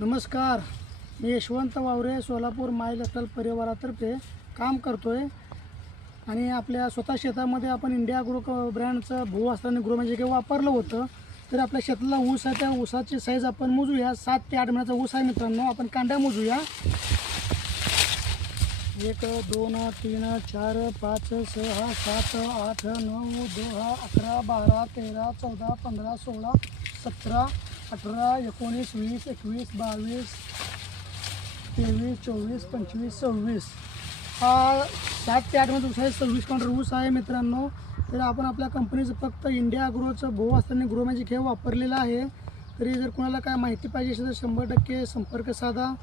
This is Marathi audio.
नमस्कार. मी यशवंत वावरे सोलापूर माय लष्कल परिवारातर्फे काम करतो आहे आणि आपल्या स्वतः शेतामध्ये आपण इंडिया ग्रो ब्रँडचं भू असताना ग्रो म्हणजे काही वापरलं होतं तर आपल्या शेतातला ऊस आहे त्या ऊसाची साईज आपण मोजूया. सात ते आठ महिन्याचा ऊस आहे मित्रांनो. आपण कांड्या मोजूया. एक दोन तीन चार पाच सहा सात आठ नऊ दहा अकरा बारा तेरा चौदा पंधरा सोळा सतरा अठरा एकोणीस वीस एकवीस बावीस तेवीस चोवीस पंचवीस सव्वीस. हा सात ते आठमध्ये ऊस आहे सव्वीस काउंटर ऊस आहे मित्रांनो? तर आपण आपल्या कंपनीचं फक्त इंडिया ग्रोचं भो असताना ग्रो हे वापरलेलं आहे. तरी जर कोणाला काय माहिती पाहिजे असेल तर शंभर टक्के संपर्क साधा.